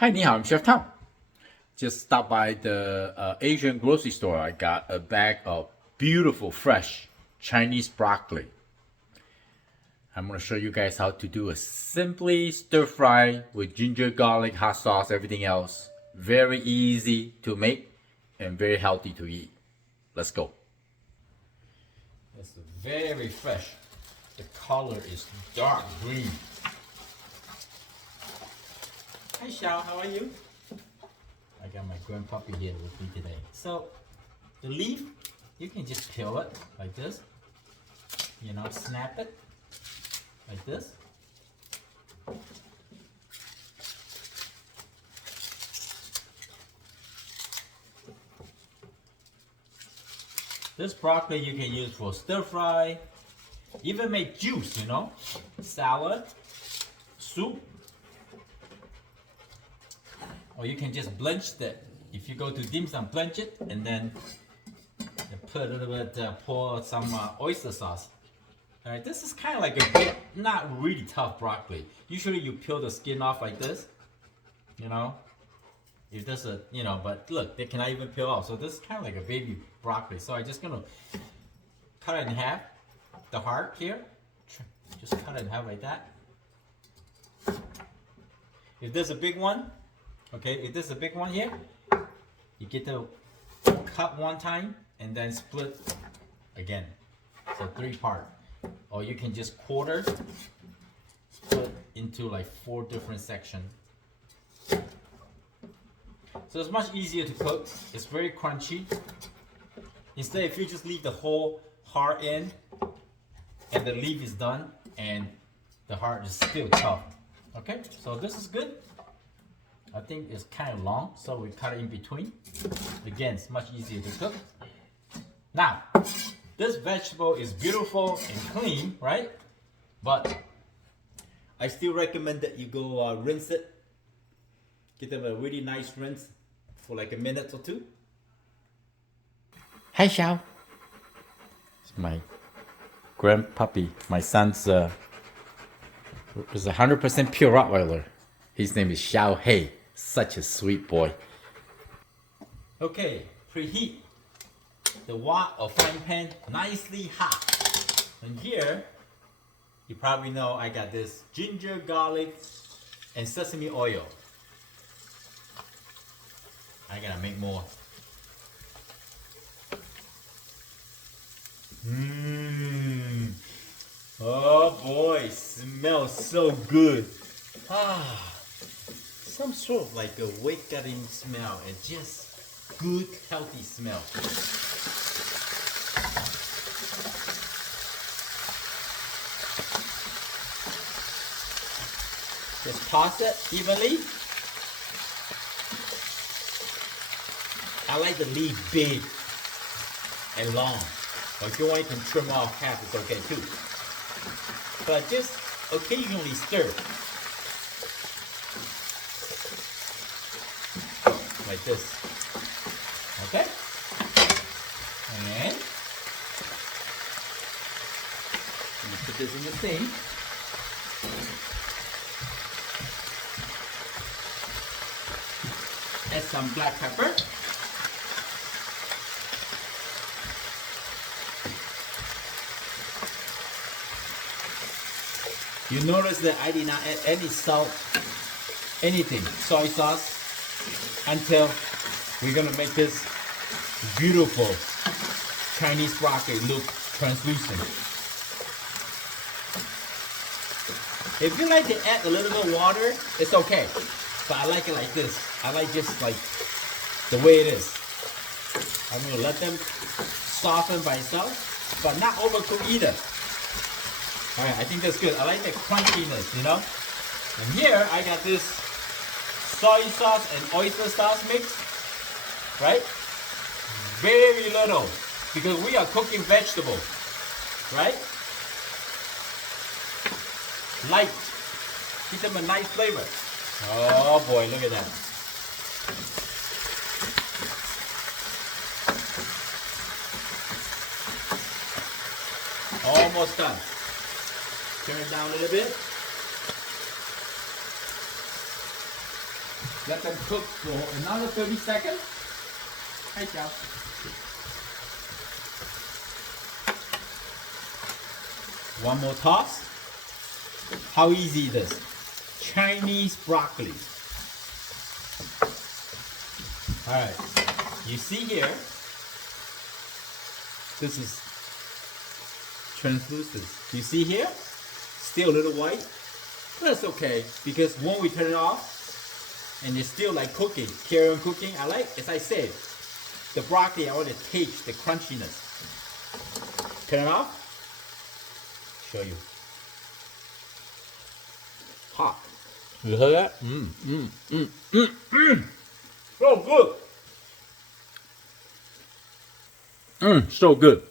Hi, 你好, I'm Chef Tom. Just stopped by the Asian grocery store. I got a bag of beautiful, fresh Chinese broccoli. I'm going to show you guys how to do a simply stir fry with ginger, garlic, hot sauce, everything else. Very easy to make and very healthy to eat. Let's go. It's very fresh. The color is dark green. Hi, Xiao, how are you? I got my grandpuppy here with me today. So, the leaf, you can just peel it like this. You know, snap it like this. This broccoli you can use for stir fry, even make juice, you know, salad, soup. Or you can just blanch it. If you go to dim sum, blanch it and then put a little bit, pour some oyster sauce. All right, this is kind of like a bit, not really tough broccoli. Usually you peel the skin off like this, you know. If there's a, you know, but look, they cannot even peel off. So this is kind of like a baby broccoli. So I'm just gonna cut it in half. The heart here, just cut it in half like that. If there's a big one, okay, if there's a big one here, you get to cut one time and then split again. So 3 parts. Or you can just quarter, split into like 4 different sections. So it's much easier to cook. It's very crunchy. Instead, if you just leave the whole heart in and the leaf is done and the heart is still tough. Okay, so this is good. I think it's kind of long, so we cut it in between. Again, it's much easier to cook. Now, this vegetable is beautiful and clean, right? But I still recommend that you go rinse it. Give them a really nice rinse for like a minute or 2. Hi, Xiao. It's my grandpuppy. My son's is 100% pure Rottweiler. His name is Xiao Hei. Such a sweet boy. Okay, preheat the wok or frying pan nicely hot. And here, you probably know I got this ginger, garlic, and sesame oil. I gotta make more. Mmm. Oh boy, smells so good. Ah. Some sort of like a weight-cutting smell and just good, healthy smell. Just toss it evenly. I like the leaf big and long. But if you want, you can trim off half, it's okay too. But just occasionally stir. Like this. Okay? And you put this in the sink. Add some black pepper. You notice that I did not add any salt, anything, soy sauce, until we're gonna make this beautiful Chinese broccoli look translucent. If you like to add a little bit of water, it's okay. But I like it like this. I like just like the way it is. I'm gonna let them soften by itself, but not overcook either. Alright, I think that's good. I like the crunchiness, you know? And here I got this soy sauce and oyster sauce mix, right? Very little, because we are cooking vegetables, right? Light, give them a nice flavor. Oh boy, look at that. Almost done. Turn it down a little bit. Let them cook for another 30 seconds. Hi, Xiao. One more toss. How easy it is. Chinese broccoli. Alright, you see here, this is translucent. You see here? Still a little white. That's okay, because when we turn it off, and it's still like cooking, carry on cooking, I like, as I said, the broccoli, I want to taste the crunchiness. Turn it off. Show you. Hot. You heard that? So good. So good.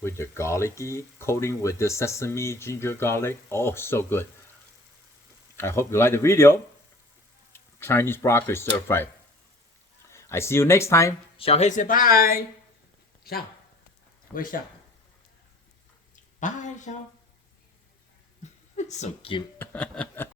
With the garlicky coating with the sesame, ginger, garlic. Oh, so good. I hope you like the video. Chinese broccoli stir fry. I see you next time. Xiaohei say bye. Xiao. Where's Xiao? Bye, Xiao. So cute.